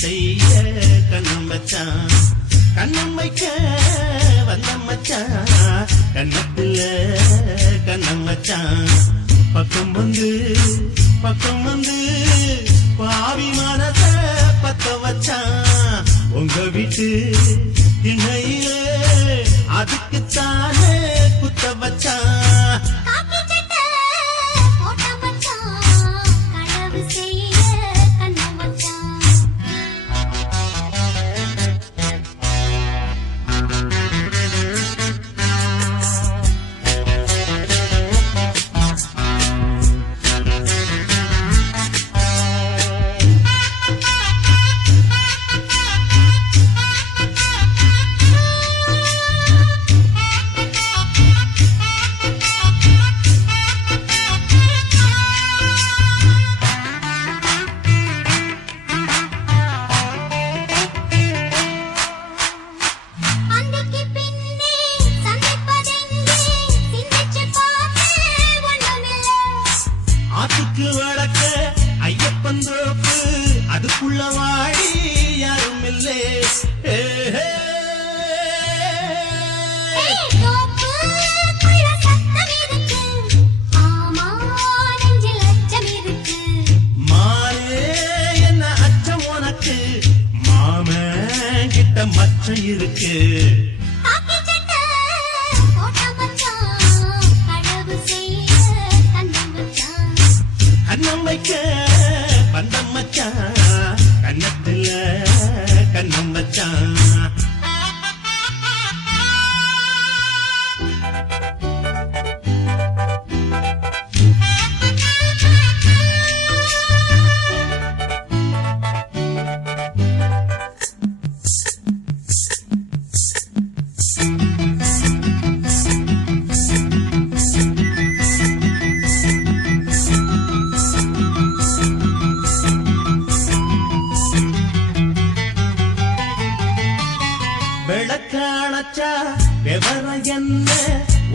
செய்ய கண்ணம் வச்சான். கண்ணம் வைக்க வந்த மச்சான் கண்ணத்துல கண்ணம் வச்சான். பக்கம் வந்து பாவி மனச பத்த வச்சான். உங்க வீட்டு திண்ணையிலே அதுக்குத்தானே குத்த வச்சான். அதுக்குள்ள வாடி யாரும் இல்லை. மானே என்ன அச்சம் உனக்கு மாமன் கிட்ட மச்சம் இருக்கு. கண்ணம் வைக்க பந்தம் மச்சான் கண்ணத்துல கண்ணம் வச்சான். விளக்காணச்சா விவரம் என்ன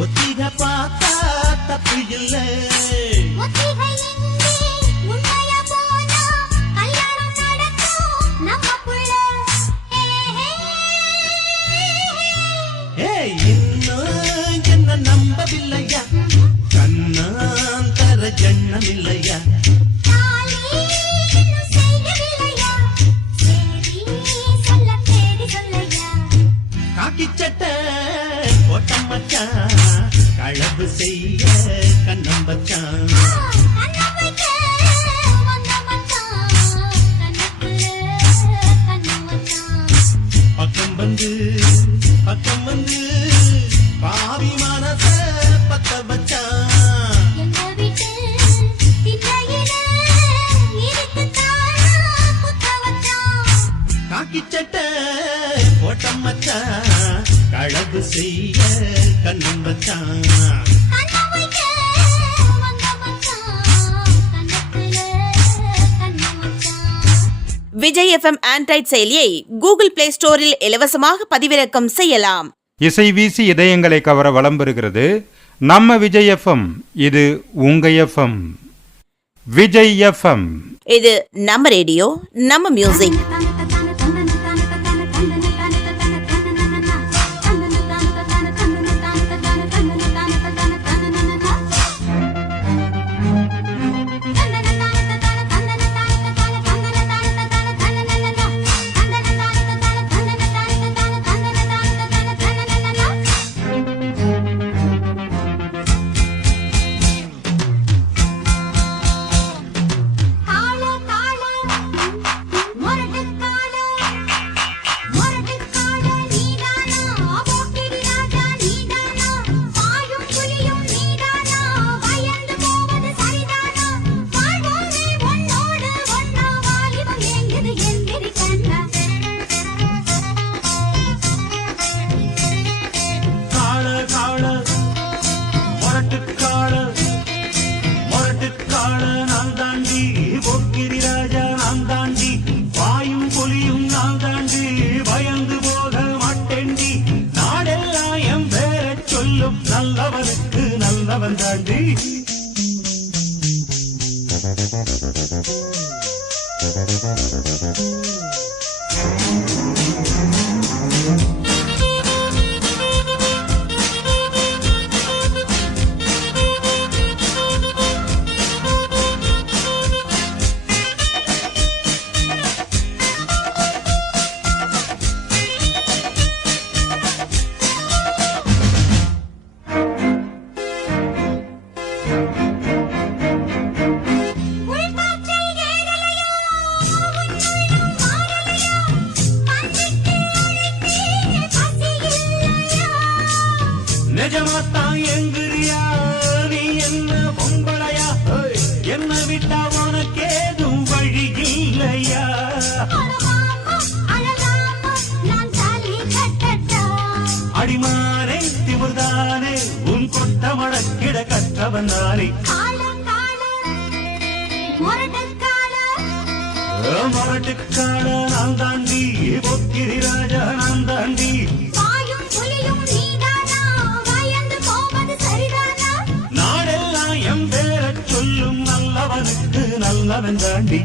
ஒத்திக பார்த்தா தப்பு இல்லை. இன்னும் என்ன நம்பவில்லையா கண்ணாந்தர ஜன்னம் இல்லையா. கோட்டம் மச்சான் களவு செய்ய கண்ணம் வச்சான். பக்கம் வந்து பாவி மனச பத்த வச்சான். காக்கி சட்டை கோட்டம் மச்சான் களவு செய்ய கண்ணம் வச்சான். விஜய் FM ஆண்ட்ராய்ட் செயலியை கூகுள் பிளே ஸ்டோரில் இலவசமாக பதிவிறக்கம் செய்யலாம். இசை வீசி இதயங்களை கவர வலம் பெறுகிறது நம்ம விஜய் FM. இது உங்க FM. விஜய் FM. இது நம்ம ரேடியோ, நம்ம மியூசிக். நல்லவனுக்கு நல்லவன் தாண்டி. நிஜமாத்தான் எங்குறியா நீ என்ன பொம்பளையா என்ன விட்டா உனக்கேதும் வழி இல்லையா அடிமானே திமுர்தானே உன் கொட்ட மடக்கிட கற்றவன் நானே மரட்டுக்கால நான் தாண்டி பொக்கிரி ராஜா நான் தாண்டி நாடெல்லாம் எம் பேரச் சொல்லும் நல்லவனுக்கு நல்லவன் தாண்டி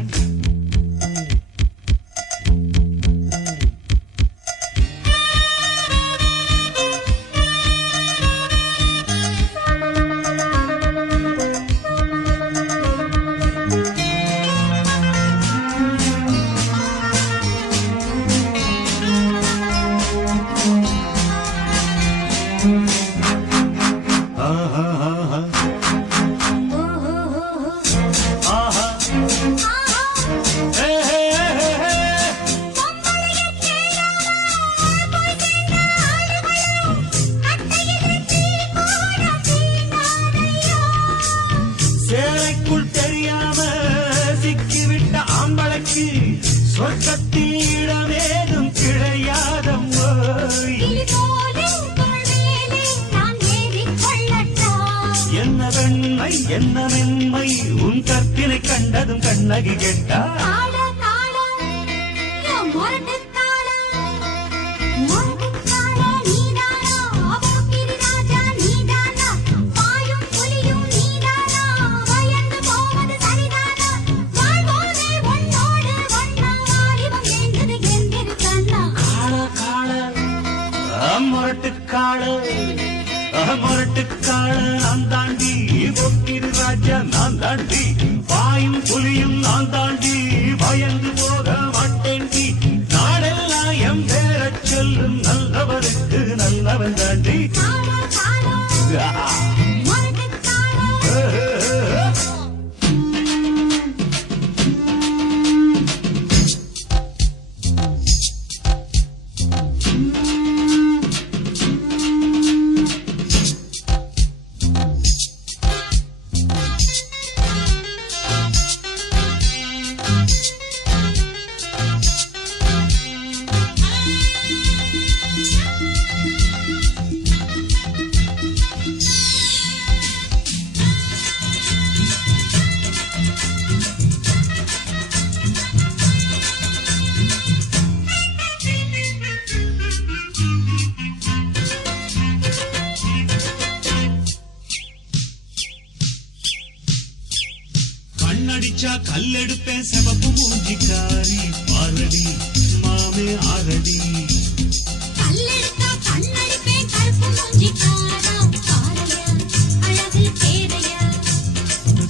சேலைக்குள் தெரியாம சிக்கிவிட்ட ஆம்பளைக்கு சொர்க்கத்தில் இடமேதும் கிடையாதம்மோ என்ன வெண்மை என்ன மென்மை உன் கற்பினை கண்டதும் கண்ணகி கேட்டா முரட்டுக்கால நான் தாண்டி பொக்கிரி ராஜா நான் தாண்டி பாயும் புலியும் நான் தாண்டி பயந்து போக மாட்டேண்டி நாடெல்லாம் எம் பேரச் சொல்லும் நல்லவருக்கு நல்லவன் தாண்டி கண்ணடிச்சா கல்லெடுப்பேன் சிவப்பு மூஞ்சிக்காரி பாரடி மாமே ஆரடி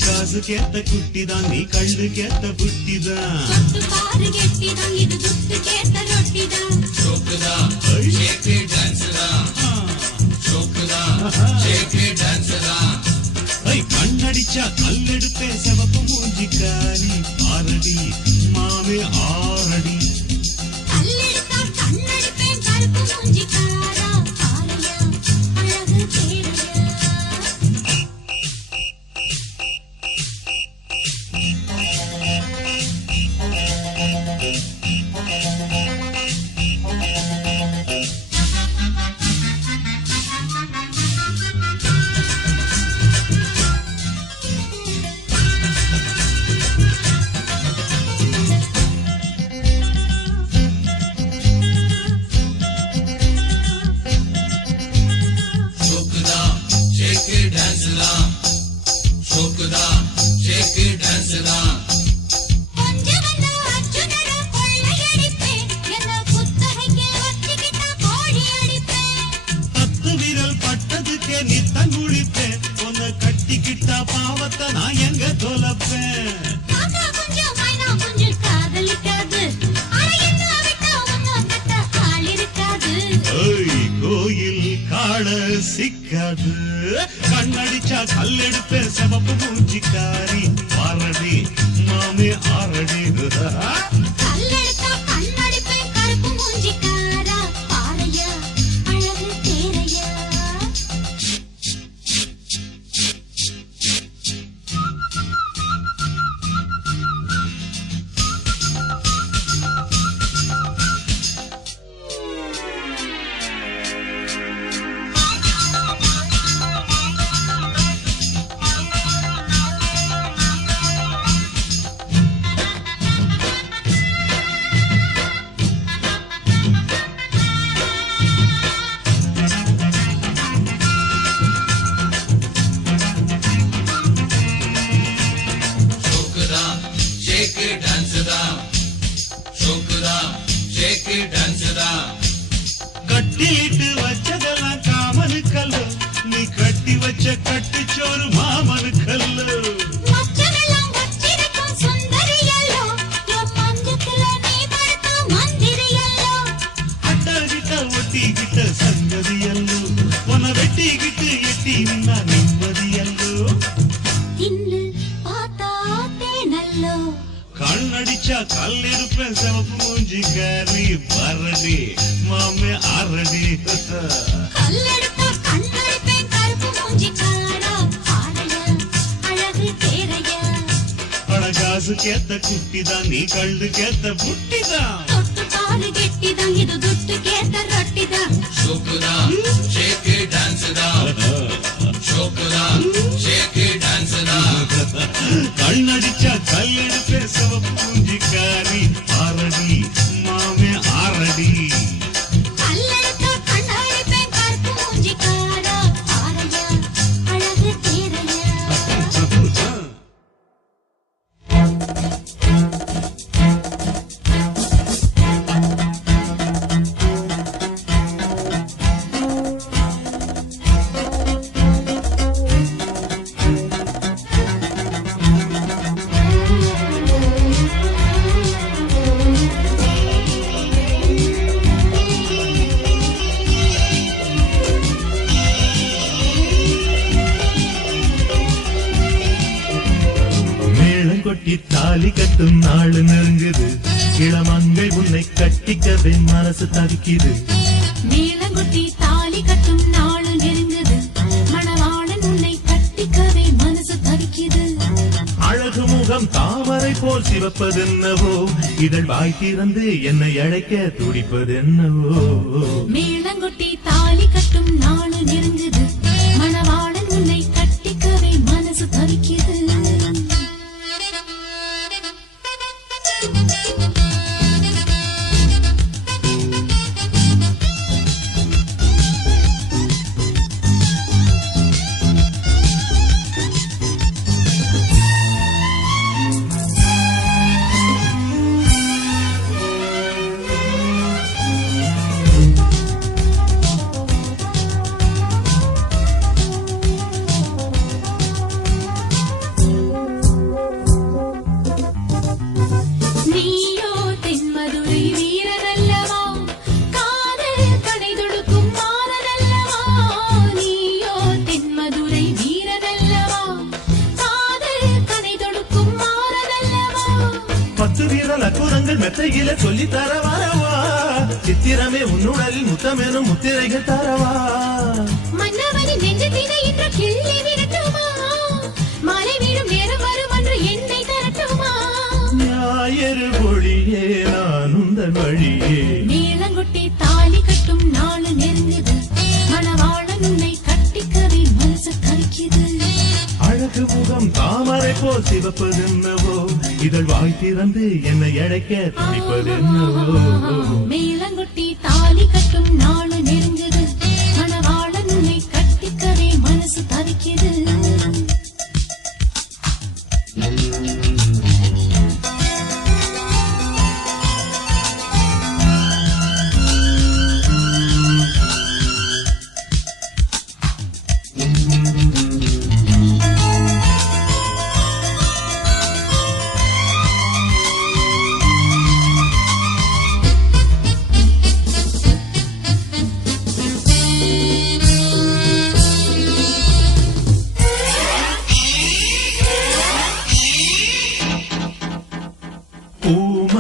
காசு கேத்த குட்டிதான் நீ கண்ணு கேத்த புட்டிதான் கண்ணடிச்சா கல்லெடுப்பே சிவப்பு மூஞ்சிக்காரி ஆரடி மாவே ஆரடி உங்களை நான் எங்க தொலைப்பேன்? கோயில் காண சிக்காது, கண்ணடிச்சா கல்லெடுப்ப செவப்பு மூஞ்சிக்காரி பாரடி மாமே ஆரடி. கட்டிட்டு வச்சதெல்லாம் காமனு கல்லு, நீ கட்டி வச்ச கட்டுச்சோறு மாமனு கல்லு. அட்டாகிட்ட ஒட்டிக்கிட்ட சங்கதியல்லு, உன வெட்டிக்கிட்டு எட்டி நின்னா நிம்மதியல்லு. கண்ணடிச்சா கல்லெடுப்பேன் செவப்பு மூஞ்சிக்காரி பரடி மாமே ஆரடி. காசு கேத்த குட்டிதான், நீ கள்ளு கேத்த புட்டிதான். கண்ணடிச்சா கல்லெடுப்பே செவப்பு மூஞ்சிக்காரி ஆரடி மாமே ஆரடி. கொட்டி தாலி கட்டும் நாள் நெருங்குது, இளமங்கை உன்னை கட்டிக்கவே மனசு தவிக்குது. மேளங்கொட்டி தாலி கட்டும் நாள் நெருங்குது, மணவாளன் உன்னை கட்டிக்கவே மனசு தவிக்குது. அழகு முகம் தாமரை போல் சிவப்பதென்னவோ, இதழ் வாய் திறந்து என்னை அழைக்க துடிப்பதென்னவோ. மேளங்கொட்டி தாலி கட்டும் நாள் நெருங்குது, மணவாளன் உன்னை கட்டிக்கவே மனசு தவிக்குது. குரங்கள் மெத்தையில சொல்லி தரவா, சித்திரமே உன்னுடலில் முத்தமேனும் முத்திரைகள் தரவா. மன்னவனின் நெஞ்சத்தினை இன்று கிள்ளி விடட்டுமா, மாலை வீடும் நேரம் வரும் என்று என்னை தரட்டுமா. ஞாயிறு பொழியே நான் உந்தன் வழியே. மேளங்கொட்டி தாலி கட்டும் நாள் நெருங்குது, மணவாளன் உன்னை கட்டிக்கவே மனசு தவிக்குது. அழகு முகம் தாமரை போல் சிவப்பதென்னவோ, இதழ் வாய் திறந்து என்னை அழைக்க துடிப்பதென்னவோ. மேளங்கொட்டி தாலி கட்டும் நாள் நெருங்குது, மணவாளன் உன்னை கட்டிக்கவே மனசு தவிக்குது.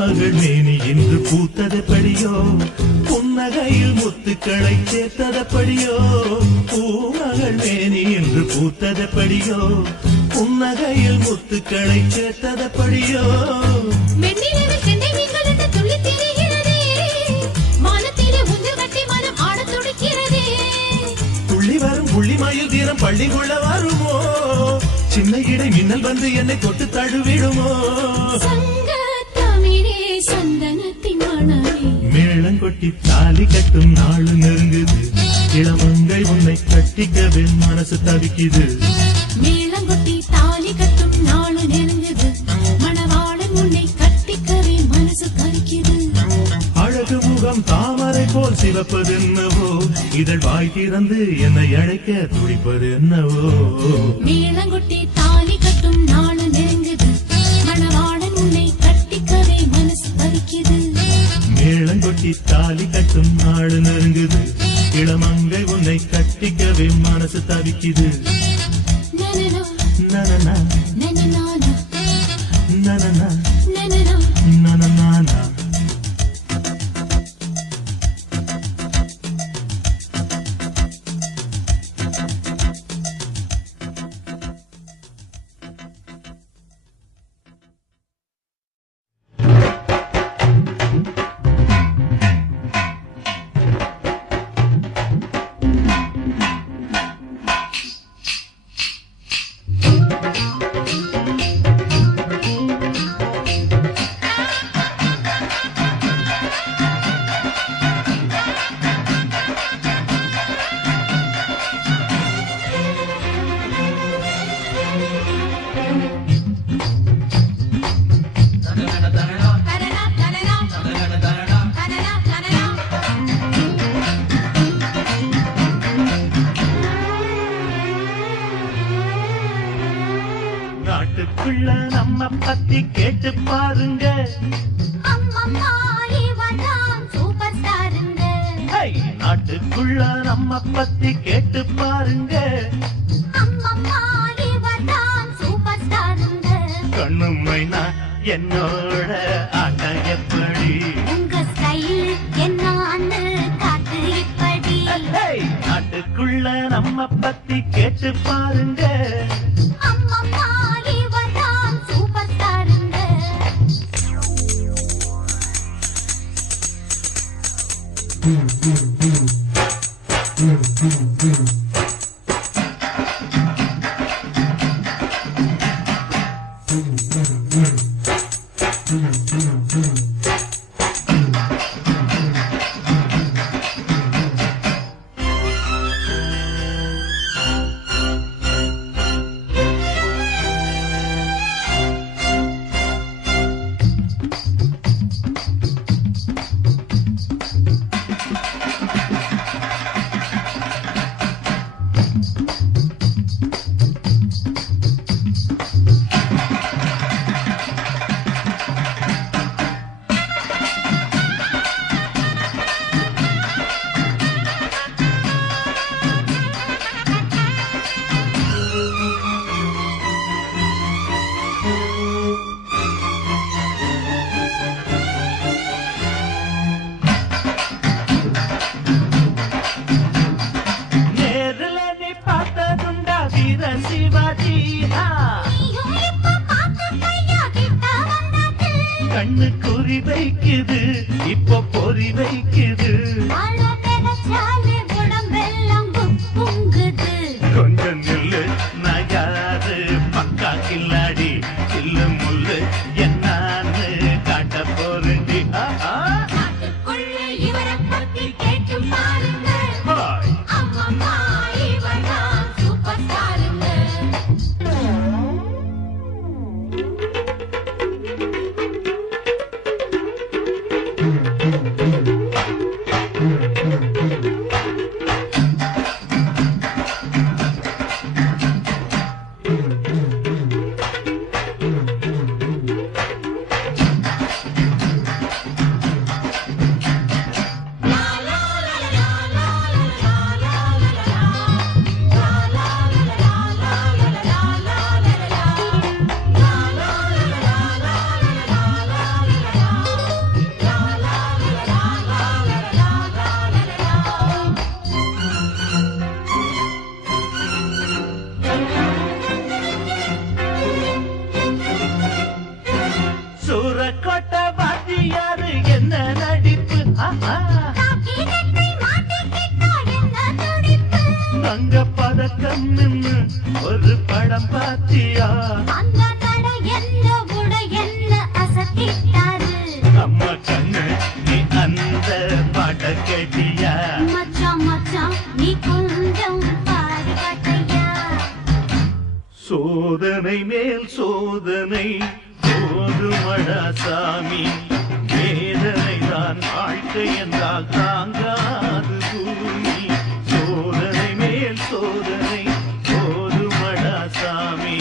பூமகள் மேனி இன்று பூத்ததப்படியோ புன்னகையில் முத்துக்களை சேர்த்ததப்படியோ பூமகள் மேனி இன்று பூத்ததப்படியோ புன்னகையில் முத்துக்களை சேர்த்ததப்படியோ வெண்ணிலவில் சென்னை மீன்கள் என்று துள்ளித் திரிகிறதே. வானத்திலே ஊஞ்சல் கட்டி மனம் ஆடத் துடிக்கிறதே. துள்ளி வரும் புள்ளிமயில் தீரம் பள்ளிக்குள்ள வருமோ சின்ன இடை மின்னல் வந்து என்னை தொட்டு தழுவிடுமோ சங்கத் தமிழே சந்தனத்தின் மணமே. மேளங்கொட்டி தாலி கட்டும் நாள் நெருங்குது இளமங்கை உன்னை கட்டிக்கவே மனசு தவிக்குது மேளங்கொட்டி தாலி கட்டும் நாளு நெருங்குது. மணவாளன் உன்னை கட்டிக்கவே மனசு தவிக்குது. அழகு முகம் தாமரை போல் சிவப்பது என்னவோ இதழ் வாய் திறந்து என்னை அழைக்க துடிப்பது என்னவோ மேளங்கொட்டி தாலி கட்டும் நாளு நெருங்குது. மணவாளன் உன்னை கட்டிக்கவே மனசு தவிக்குது. மேளங்கொட்டி தாலி கட்டும் நாள் நெருங்குது இளமங்கை உன்னை கட்டிக்கவே மனசு தவிக்குது நனனா நனனா நனனானா நனனா நனனா நனனானா நாட்டுக்குள்ள நம்ம பத்தி கேட்டு பாருங்க அம்மம்மா இவதான் சூப்பர் ஸ்டாருங்க. ஹை! நாட்டுக்குள்ள நம்ம பத்தி கேட்டு பாருங்க அம்மம்மா இவதான் சூப்பர் ஸ்டாருங்க. கண்ணுமைனா என்னோட ஆட்டம் எப்படி உங்க ஸ்டைல் என்னான்னு காட்டு இப்படி. ஹை! நாட்டுக்குள்ள நம்ம பத்தி கேட்டு பாருங்க அம்மம்மா இவதான் சூப்பர் ஸ்டாருங்க. நேருல நீ பார்த்ததுண்டா வீர சிவாஜி நீயும் இப்ப பார்த்த கையா கிட்ட வந்தாச்சு. கண்ணு குறி வைக்குது இப்போ பொறி வைக்குது அழ நினைச்சாலே உடம்பெல்லாம் குப்புங்குது. கொஞ்சம் நில்லு நான் யாரு பக்கா கில்லாடி சில்லு முள்ளு என்னான்னு காட்ட போறேன்டி நாட்டுக்குள்ள இவரை பத்தி கேட்டு பாருங்க. ஹாய்! அம்மம்மா இவர்தான் சூப்பர் ஸ்டாருங்க. அங்க பதக்கம் நின்னு ஒரு படம் பாத்தியா அம்மா கண்ணு நீ அந்த பாட்ட கேட்டியா சோதனை மேல் சோதனை போதுமடா சாமி வேதனை தான் வாழ்க்கை என்றால் தாங்காது பூமி சோதனை மேல் சோதனை போதுமடா சாமி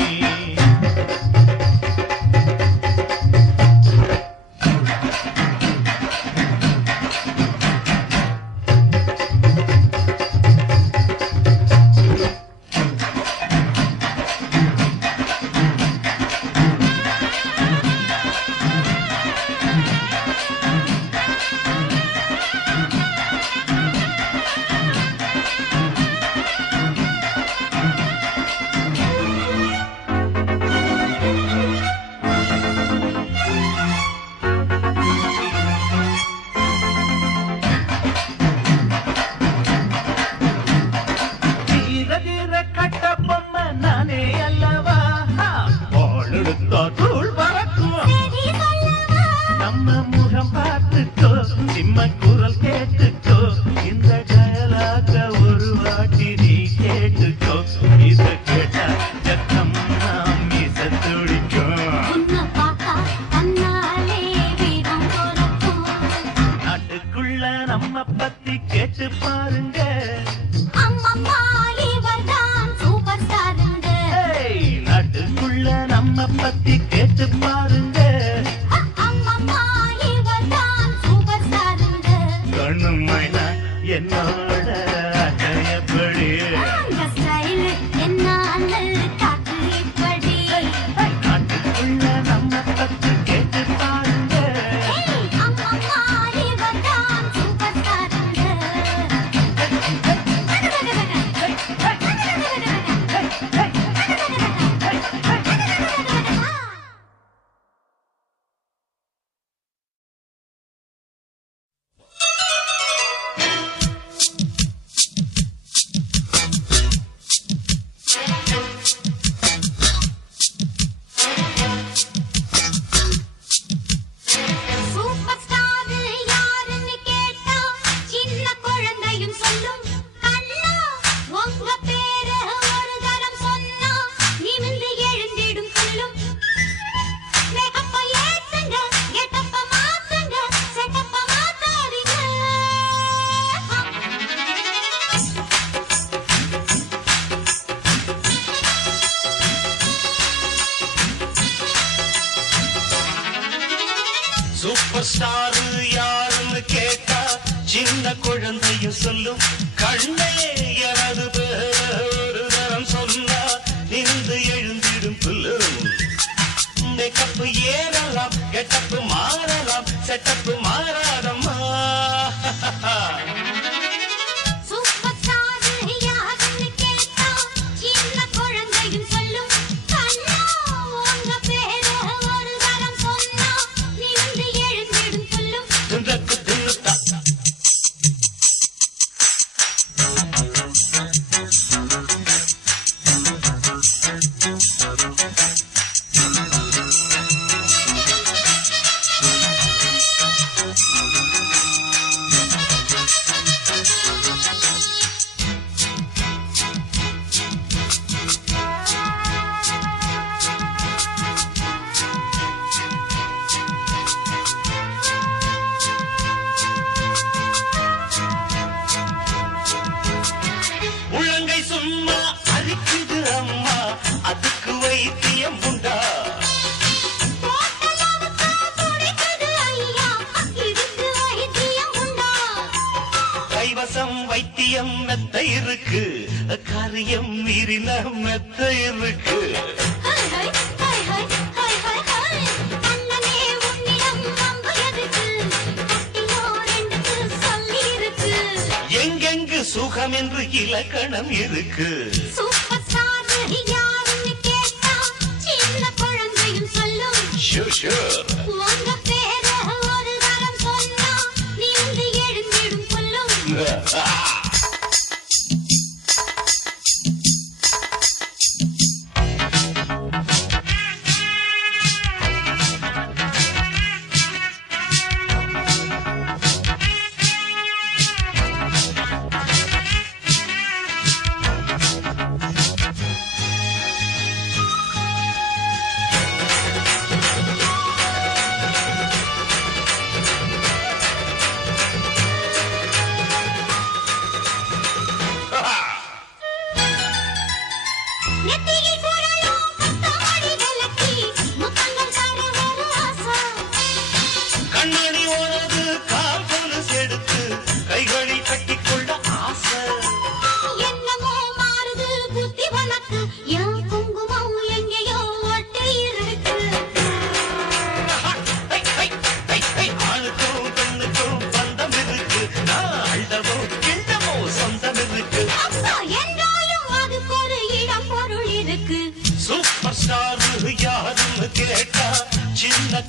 சூப்பர் ஸ்டார் யாருன்னு கேட்டா சின்ன குழந்தையும் சொல்லும் கண்ணே எனது பேர் ஒரு தரம் சொன்னா நின்று எழுந்திடும் புல்லும் மேக்கப்பு ஏறலாம் கெட்டப்பு மாறலாம் செட்டப்பு மாறாதம்மா வைத்தியம் மெத்த இருக்கு காரியம் மீறின மெத்த இருக்கு எங்கெங்கு சுகம் என்று இலக்கணம் இருக்கு Sure.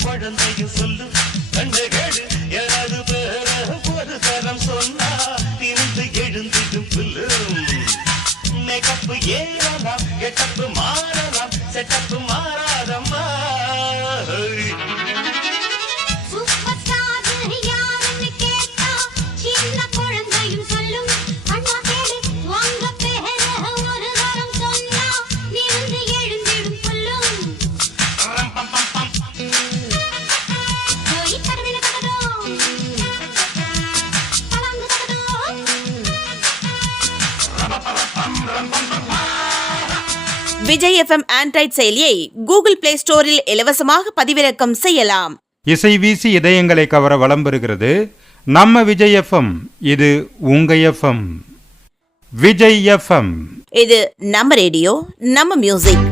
குழந்தையும் சொல்லு கண்டு கேடு எனது பேர ஒரு தரம் சொன்னா திருந்து எழுந்திடும் புல்லு மேக்கப் ஏறலாம் கெட்டப்பு மாறலாம் செட்டப்பு மாறாதம்மா சூப்பர் ஸ்டார் யாருன்னு கேட்டா சின்ன குழந்தையும் சொல்லும் அண்ணா கேளு வாங்க பேர ஒரு தரம் சொன்னா நிமிர்ந்து எழுந்திடும் புல்லும் போய் கடவில கடதோ பலங்கு கடதோ விஜய் எஃப்எம் ஆண்ட்ராய்ட் செயலியை கூகுள் பிளே ஸ்டோரில் இலவசமாக பதிவிறக்கம் செய்யலாம். இசை வீசி இதயங்களை கவர வலம் பெறுகிறது நம்ம விஜய் எஃப்எம். இது உங்க எஃப்எம். விஜய் எஃப்எம். இது நம்ம ரேடியோ, நம்ம மியூசிக்.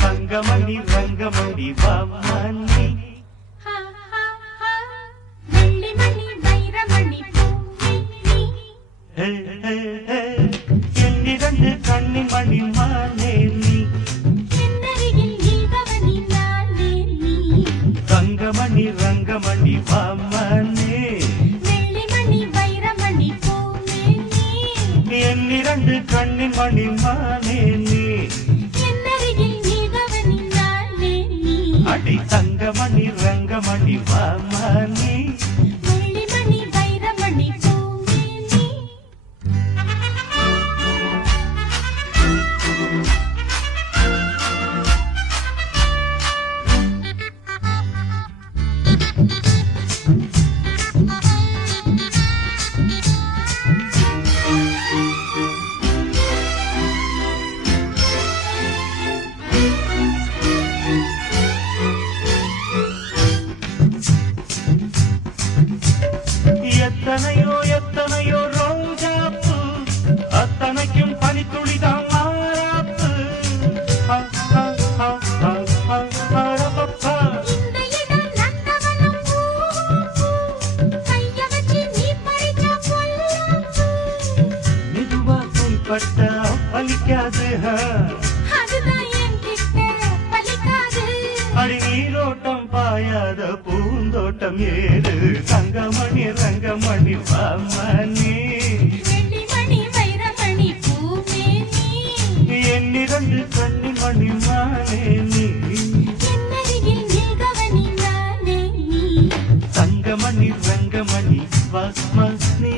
ரங்கமணி ரங்கமணி வாமானி வெள்ளிமணி வைரமணி பூமி என்னிரண்டு கண்ணின் மணி மானே நீ என்னருகில் நீதவனி நானே நீ ரங்கமணி ரங்கமணி வாமானே வெள்ளிமணி வைரமணி பூமி நீ என்னிரண்டு கண்ணின் மணி மானே நீ என்னருகில் நீதவனி நானே நீ அடி தங்கமணி ரங்கமணி வாமானே வெள்ளிமணி வைரமணி பூமி நீ எத்தனையோ எத்தனையோ ரோஜாப்பு அத்தனைக்கும் பனித்துளிதான் மாறாப்பு இந்த இடம் நந்தவனம் பூ கைய வச்சு நீ பறிச்ச பொல்லாப்பு மெதுவா கைப்பட்டா பலிக்காது அதுதான் என்கிட்ட பலிக்காது அடி நீரோட்டம் பாயாத பூந்தோட்டம் ஏது தங்கமணி ரங்கமணி வாமணி வெள்ளிமணி வைரமணி பூமி நீ என்னிரண்டு கண்ணின் மணி மானே நீ என்னருகில் நீதவனி நானே நீ தங்கமணி ரங்கமணி வாமணி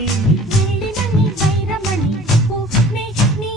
வெள்ளிமணி வைரமணி பூமி நீ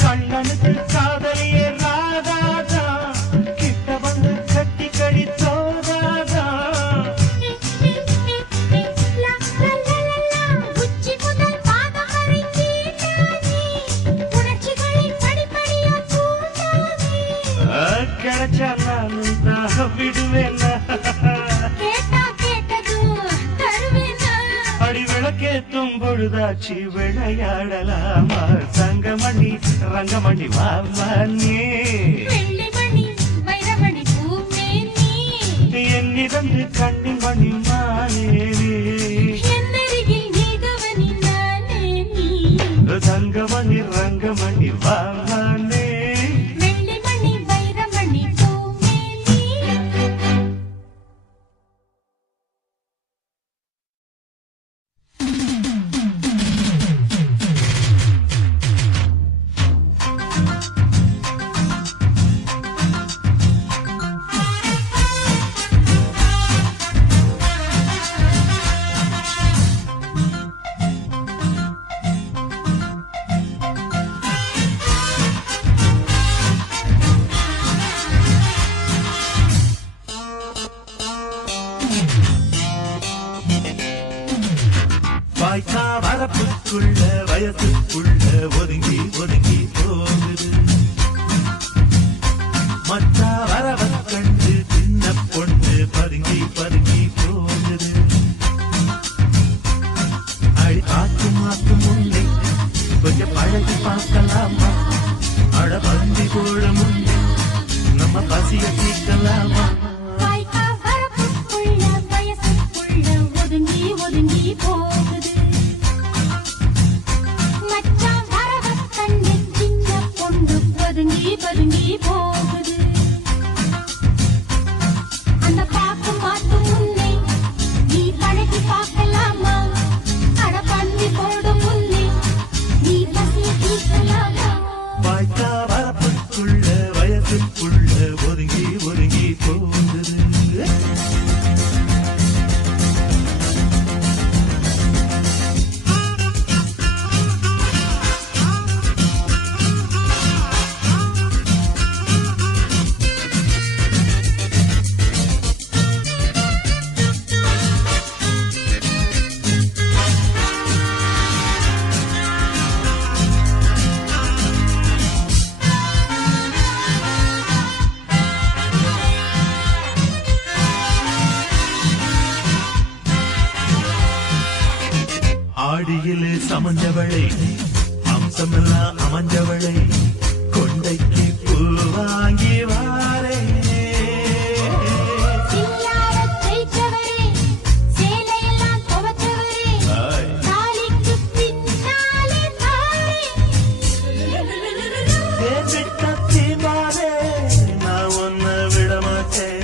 கண்ணனுக்கு காதலியே ராதாதா கிட்ட வந்து கட்டி கடித்தோதாதா உச்சி முதல் பாதம் வரை கேட்டானே உணர்ச்சிகளை படிப்படியா தூண்டானே கிடைச்சா நானும் தான் விடுவேன் கேட்டா கேட்டது தருவேனா அடி விளக்கேத்தும் பொழுதாச்சு விளையாடலாமா தங்கமணி ரங்கமணி வாமணி வெள்ளிமணி வைரமணி பூமி நீ என்னிரண்டு கண்ணின் மணி மானே நீ என்னருகில் நீதவனி நானே நீ தங்கமணி ரங்கமணி வாமணி வயசுக்குள்ள ஒதுங்கி ஒதுங்கி போகுது. மச்சா வரவ கண்டு சின்ன பொண்ணு பதுங்கி பதுங்கி போகுது. அடி பார்த்து மாத்து முன்னே கொஞ்சம் பழகி பார்க்கலாமா? அட பந்தி போட முன்னே நம்ம பசிய தீர்க்கலாமா? வாய்க்கா வரப்புக்குள்ள வயசுக்குள்ள ஒதுங்கி ஒதுங்கி போகுது. மச்சான் வரவ கண்டு சின்ன பொண்ணு பதுங்கி பதுங்கி போகுது. அந்த பாக்கு மாத்து முன்னே நீ பழகி பார்க்கலாமா? அட பந்தி போட முன்னே நீ பசிய தீர்க்கலாமா? வாய்க்கா வரப்புக்குள்ள வயசுக்குள்ள ஒதுங்கி ஒதுங்கி போகுது. ஆடியிலே சமஞ்சவளை அம்சமெல்லாம் அமைஞ்சவளை கொண்டைக்கு பூ வாங்கி வாரே. சில்லாரத் தேய்ச்சவரே, சேலையெல்லாம் துவைச்சவரே, தாலிக்கு பின்னாலே தாரே. கேட்ட தீமாரே நான் ஒன்ன விட மாட்டேன்.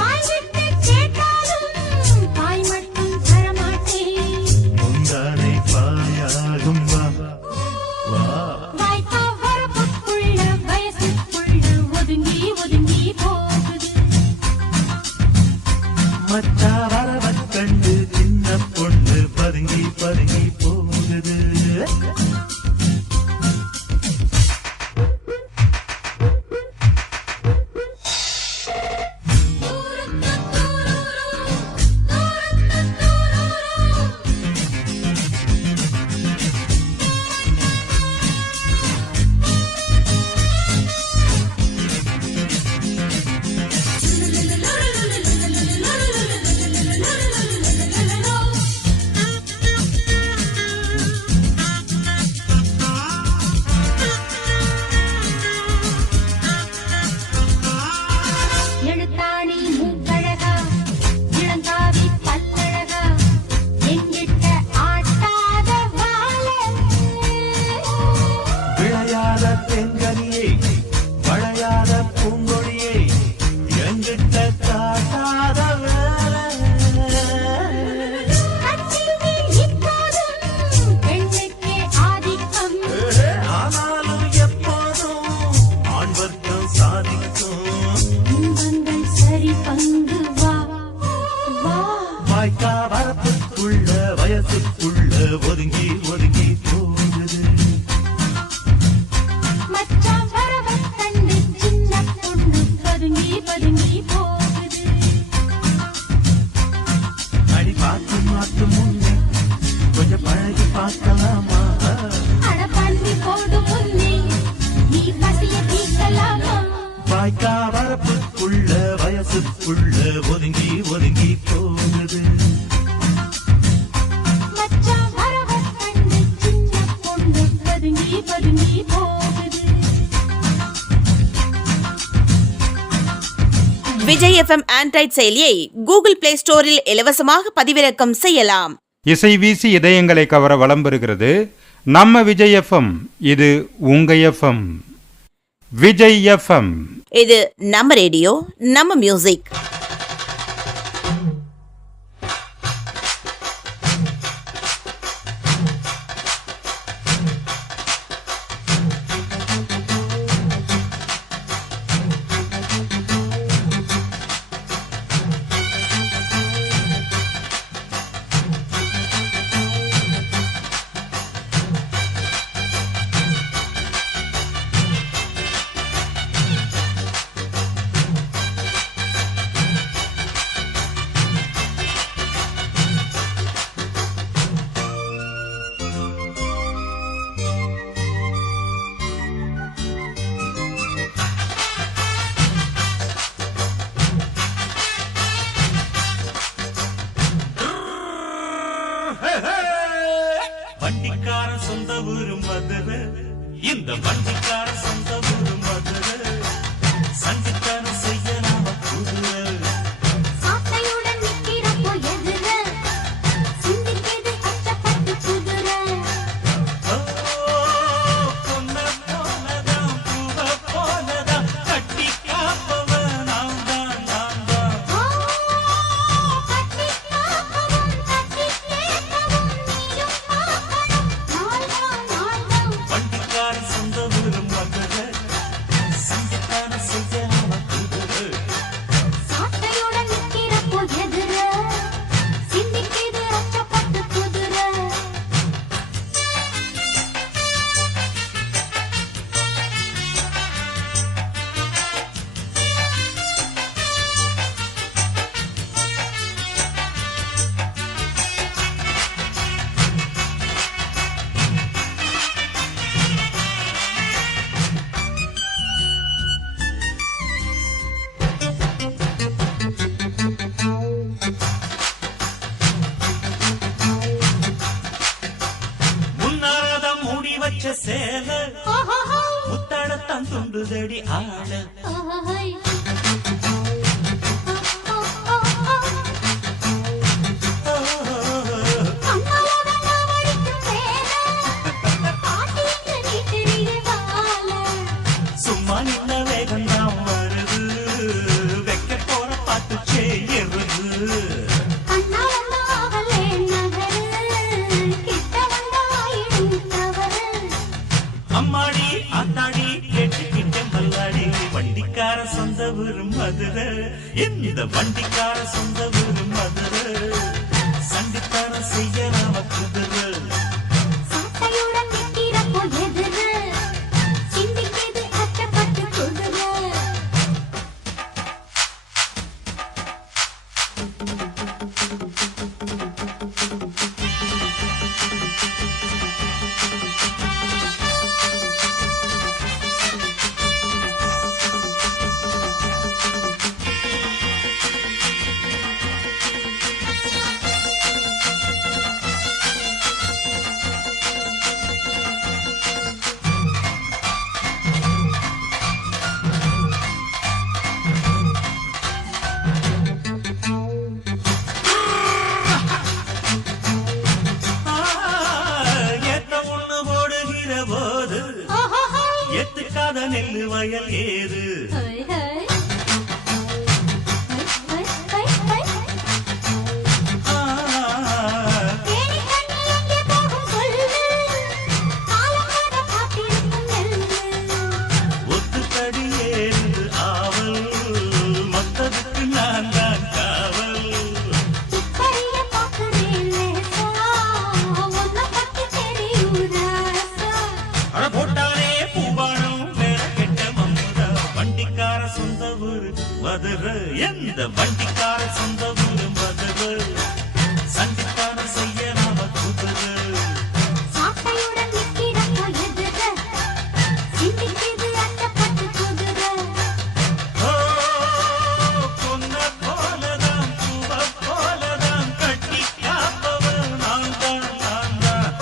வாய் விட்டு கேட்டாலும் தாய் மட்டும் தரமாட்டேன். முந்தானை பாயாகும் வா வா. வாய்க்கா வரப்புக்குள்ள வயசுக்குள்ள ஒதுங்கி ஒதுங்கி போகுது. மச்சா வரவ கண்டு சின்ன பொண்ணு பதுங்கி பதுங்கி போகுது. எழுத்தாணி மூக்கழகா, இளங்காவி பல்லழகா, எங்கிட்ட ஆட்டாத வாழை. விளையாத தெங்கனியை வளையாத பூங்கொடியை எங்கிட்ட காட்டாத வேலை. கண்ணில் நீ இப்போதும் பெண்ணுக்கே ஆதிக்கம். ஆனாலும் எப்போதும் ஆண் வர்க்கம் சாதிக்கும். இன்பங்கள் சரி பங்கு வா வா. வாய்க்கா வரப்புக்குள்ள வயசுக்குள்ள ஒதுங்கி ஒதுங்கி போகுது. மச்சான் வரவ கண்டு சின்ன பொண்ணு பதுங்கி பதுங்கி போகுது. அடி பார்த்து மாத்து முன்னே கொஞ்சம் பழகி பார்க்கலாமா? அட பந்தி போடு முன்னே நீ பசிய தீர்க்கலாமா? வாய்க்கா வரப்புக்குள்ள வயசுக்குள்ள ஒதுங்கி ஒதுங்கி போகுது. மச்சான் வரவ கண்டு சின்ன பொண்ணு பதுங்கி பதுங்கி போகுது. விஜய் எஃப்எம் ஆண்ட்ராய்ட் செயலியை கூகுள் பிளே ஸ்டோரில் இலவசமாக பதிவிறக்கம் செய்யலாம். இசை வீசி இதயங்களை கவர வலம் பெறுகிறது நம்ம விஜய் எஃப்எம். இது உங்க எஃப்எம். விஜய் எஃப்எம். இது நம்ம ரேடியோ, நம்ம மியூசிக். ஊரு மதுரை, இந்த வண்டிக்கார சொந்த ஊரு மதுரை, சண்டித்தனம் செய்ய நாம குதிரை. சாட்டையுடன் நிக்கிறப்போ எதிர சிந்திக்கிது கஷ்டப்பட்டு குதிரை. பொன்ன போலதான் பூவ போலதான் கட்டி காப்பவன் நான் தான், நான் தான். கட்டி காக்கவும் கட்டி கேட்கவும் நீயும் பார்க்கணும். நாள்தான் வண்டிக்கார சொந்த ஊரு மதுரை, சண்டித்தனம் செய்ய நாம குதிரை. சாட்டையுடன் நிக்கிறப்போ எதிர சிந்திக்கிது கஷ்டப்பட்டு குதிரை. முன்னாரதான் மூடி வச்ச சேல ஆஹாஹா முத்தாடத்தான் துண்டுதடி ஆள. ஆஹாஹை கண்ணாலதான் நான் வடிக்கும் வேலை காட்டிட்டு நீ தெரியுவால. சும்மா நின்ன வேகம் தான் வருது, வைக்க போற பாட்டு செய்யறது. கண்ணா வந்தா அவளே நகரு கிட்ட வந்தா ஆயிடும் தவறு. அம்மாடி ஆத்தாடி கேட்டுக்கிட்ட மல்லாடி, வண்டிக்கார சொந்த ஊரு மதுரை, இந்த வண்டிக்கார சொந்த ஊரு மதுரை, சண்டித்தனம் செய்ய நாம குதிரை. சாட்டையுடன் நிக்கிறப்போ எதிர சிந்திக்கிது கஷ்டப்பட்டு குதிரை. ஏத்த ஒண்ணு போடுகிற போது ஆஹாஹா எத்துக்காத நெல்லு வயல் ஏது. High high high high high. Theni கண்ணி எங்கே போகும் சொல்லு, காலம் வர காத்திருக்கும் நெல்லு. ஒத்துக்கடி ஏது ஆவல், மத்ததுக்கு நான் தான் காவல். துப்பறிய பார்க்கிறேன் லேசா, உன்னை பத்தி தெரியும் ராசா. அட போட்டானே பூபானம் மேல கெட்ட மம்முதா, வண்டிக்கார சொந்த ஊரு மதுரை, எந்த வண்டிக்கார சொந்த ஊரு மதுரை, சண்டித்தனம் செய்ய நாம குதிரை. சாட்டையுடன் நிக்கிறப்போ எதிர சிந்திக்கிது கஷ்டப்பட்டு குதிரை. பொன்ன போலதான் பூவ போலதான் கட்டி காப்பவன் நான் தான், நான் தான்.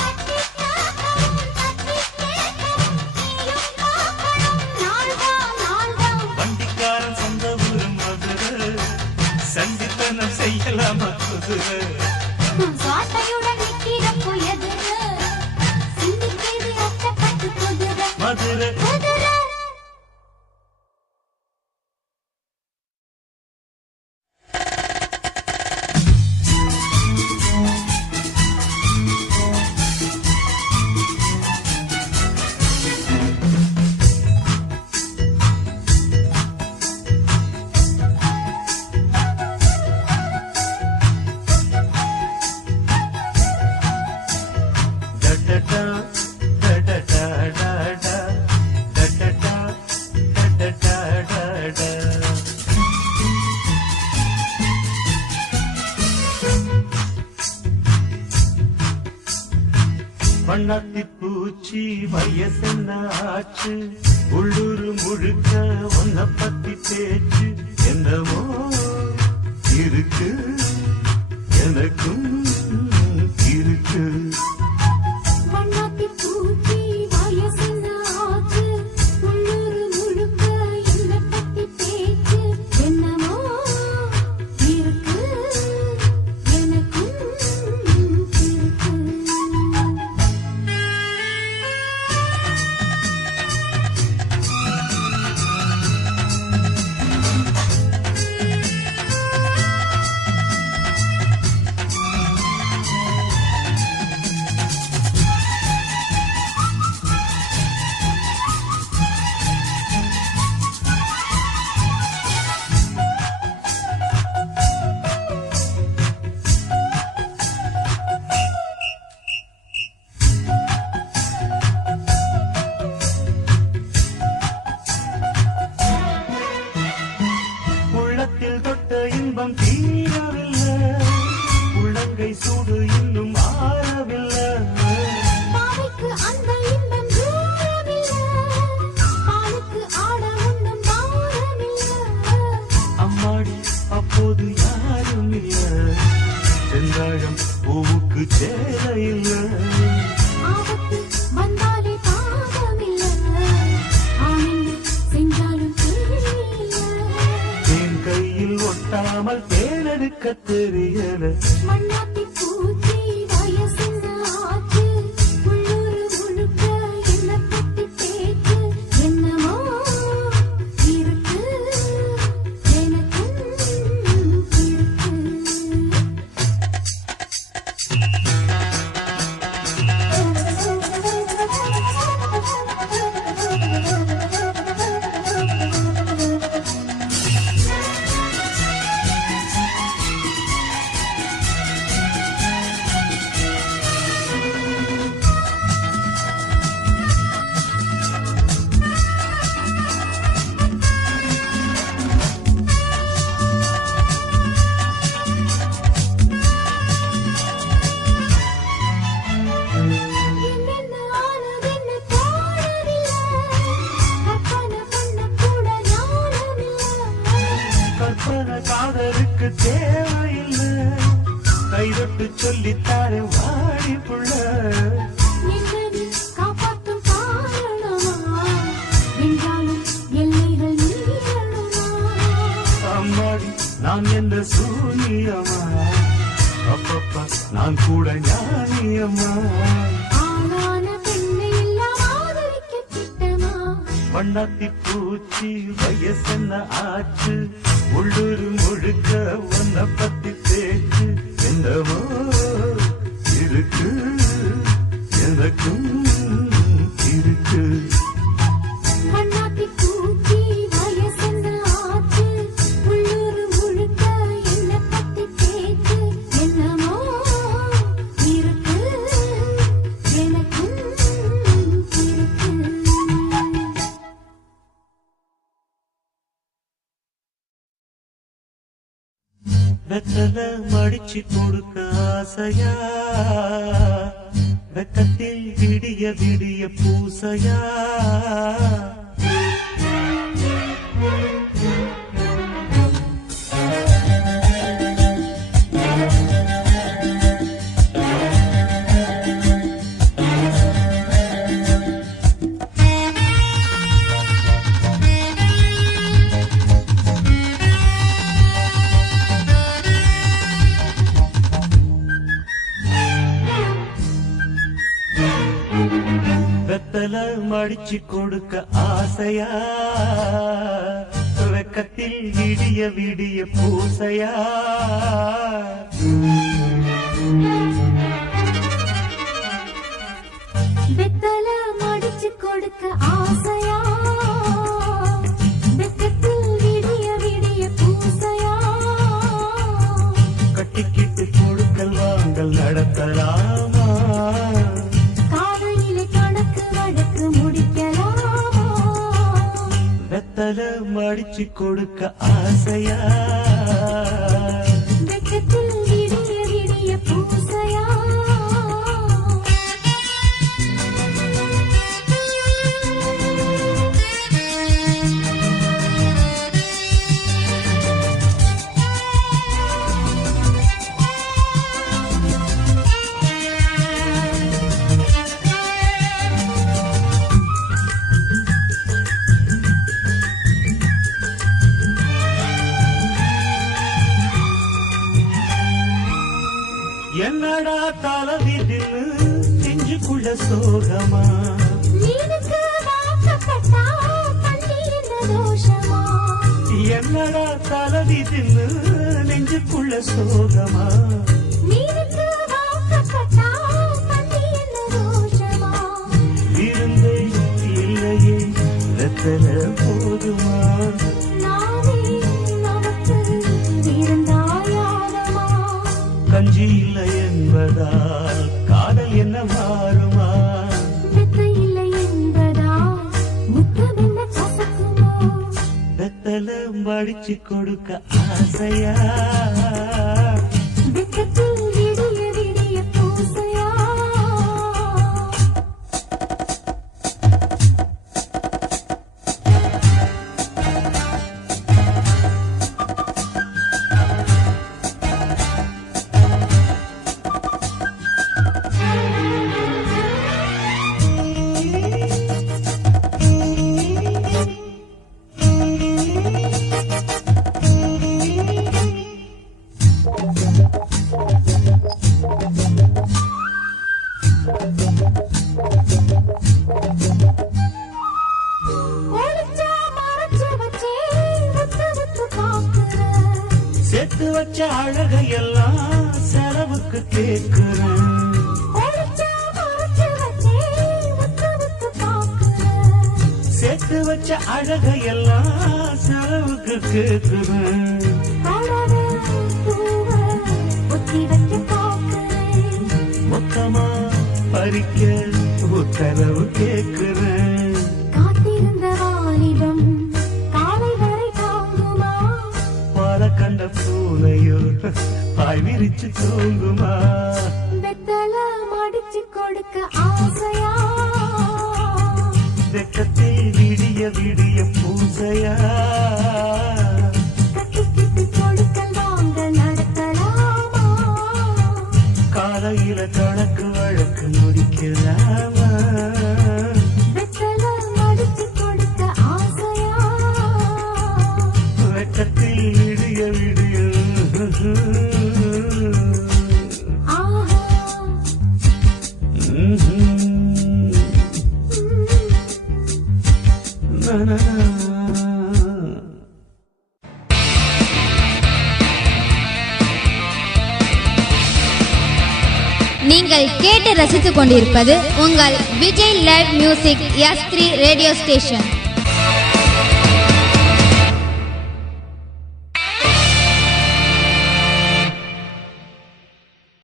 கட்டி காக்கவும் கட்டி கேட்கவும் நீயும் பார்க்கணும். நாள்தான் வண்டிக்காரன் சொந்த ஊரு மதுரை, சண்டித்தனம் செய்யலாமா குதிரை. சாட்டையுடன் நிக்கிறப்போ எதிர சிந்திக்கிது கஷ்டப்பட்டு குதிரை. மதுரை குதிரை டடடா டடடா டடடா டடடா டடடா டடடா. வண்ணாத்தி பூச்சி வயசென்ன ஆச்சு, உள்ளூர் முழுக்க உன்னை பத்தி பேச்சு என்னமோ இருக்கு, எனக்கும் இருக்கு. சூடு இன்னும் ஆறவில்லை. பாவைக்கு அந்த இன்பம் தூரமில்லை, பாலுக்கு ஆட ஒண்ணும் பாரமில்லை. அம்மாடி அப்போது யாரும் இல்ல, செந்தாழம் பூவுக்கு சேர இல்ல. ஆபத்து வந்தாலே பாவமில்லை, ஆனந்து செஞ்சாலும் தேவையில்லை. என் கையில் ஒட்டாமல் தேனெடுக்க தெரியல. மண்ணாத்தி பூச்சி வயசின் ஆச்சு, உள்ளூர் முழுக்க என்ன பத்தி பேச்சு. என்னமோ இருக்கு எனக்கும் இருக்கு. என்னென்ன ஆனதென்னு தோணவில்லை, கற்பனை பண்ண கூட ஞானமில்லை. கற்பனை காதலுக்கு தேவையில்லை, கைதொட்டு சொல்லித்தாரு வாடி புள்ள. நின்னது காப்பாற்றும் காரணமா, என்றாலும் எல்லைகள் மீறணுமா. அம்மாடி நான் என்ன சூனியமா, அப்பப்பா நான் கூட ஞானியம்மா. ஆளான பெண்ணை எல்லாம் ஆதரிக்க திட்டமா. வண்ணாத்தி பூச்சி வயசென்ன ஆச்சு, உள்ளூர் முழுக்க ஒன்ன பத்தி பேச்சு. என்னவோ இருக்கு எனக்கும் இருக்கு. மண்ணாத்தி பூச்சி வயசென்ன ஆச்சு, உள்ளூர் முழுக்க என்ன பத்தி பேச்சு. என்னமோ இருக்கு எனக்கும் இருக்கு. வெத்தல மடிச்சு கொடுக்க ஆசையா, வெக்கத்தில் விடிய விடிய பூசையா. வெத்தல மடிச்சு கொடுக்க ஆசையா, வெக்கத்தில் விடிய விடிய பூசையா. வெத்தல மடிச்சு கொடுக்க ஆசையா, வெக்கத்தில் விடிய விடிய பூசையா. கட்டிக்கிட்டு கொடுக்கல் வாங்கல் நடத்தலாமா, காதலிலே கணக்கு வழக்கு முடிக்கலாமா. வெத்தல மடிச்சு கொடுக்க ஆசையா, வெக்கத்தில் விடிய விடிய பூசையா. என்னடா தலைவிதின்னு நெஞ்சுக்குள்ள சோகமா. மீனுக்கு வாக்கப்பட்டா தண்ணி என்ன தோஷமா. என்னடா தலைவிதின்னு நெஞ்சுக்குள்ள சோகமா. மீனுக்கு வாக்கப்பட்டா தண்ணி என்ன தோஷமா. இருந்தே இல்லையே வெத்தல போதுமா. நானே நமக்கு இருந்தாயாரமா. கஞ்சி இல்லை என்பதால் காதல் என்ன மாறுமா. வெத்தை இல்லை என்பதா முத்தம் என்ன கசக்குமோ. வெத்தல மடிச்சு கொடுக்க ஆசையா, வெக்கத்தில் விடிய சேர்த்து வச்ச அழகையெல்லாம் செலவுக்கு கேட்கிறேன். சேர்த்து வச்ச அழகையெல்லாம் செலவுக்கு கேட்கிறேன். மொத்தமா பறிக்க உத்தரவு கேட்கிறேன். காத்திருந்த வாலிபம் காலை வரை தாங்குமா? பால கண்ட பூனையோ பாய் விரிச்சு தூங்குமா? வெத்தல மடிச்சு கொடுக்க ஆசையா? வெக்கத்தில் விடிய விடிய பூசையா? கட்டிக்கிட்டு கொடுக்கல் வாங்க நடக்கலாமா? காலையில கணக்கு வழக்கு முடிக்கலாமா? வெத்தல மடிச்சு கொடுக்க ஆசையா? வெக்கத்தில் விடிய விடிய ஆஹா நீங்கள் கேட்டு ரசித்துக் கொண்டிருப்பது உங்கள் Vijay live music S3 radio station.